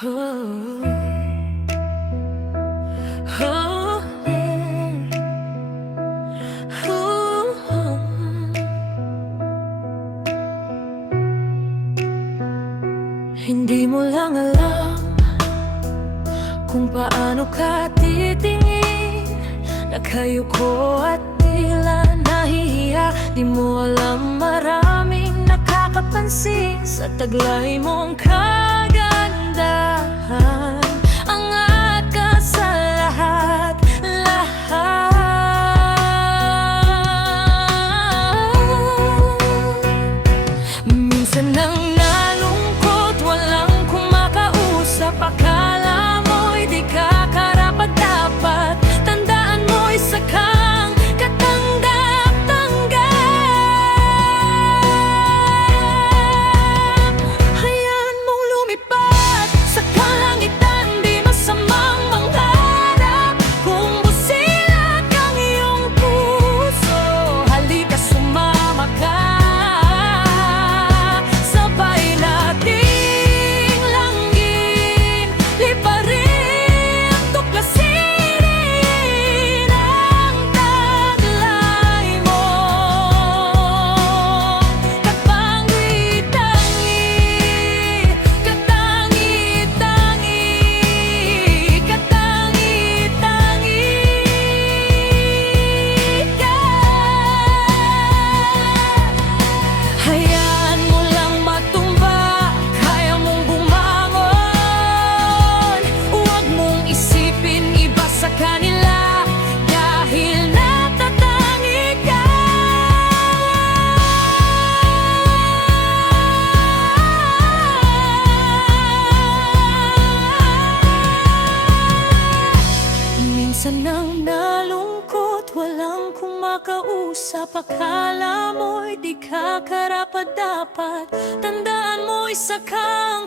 Oh, oh, oh. Hindi mo lang alam kung paano ka titingin. Nakayuko at tila nahihiya. Di mo alam maraming nakakapansin sa taglay mong kagandahan. Angat ka sa lahat, minsan nang nalungkot, walang kumakausap. Akala mo'y di ka karapat-dapat. Tandaan mo, isa kang katanggap-tanggap. Hayaan mong lumipad sa kalangitan, di masamang mangarap. Kung busilak ang iyong puso, halika sumama ka. Minsan nang nalungkot, walang kumakausap. Akala mo'y di ka karapat-dapat. Tandaan mo, isa kang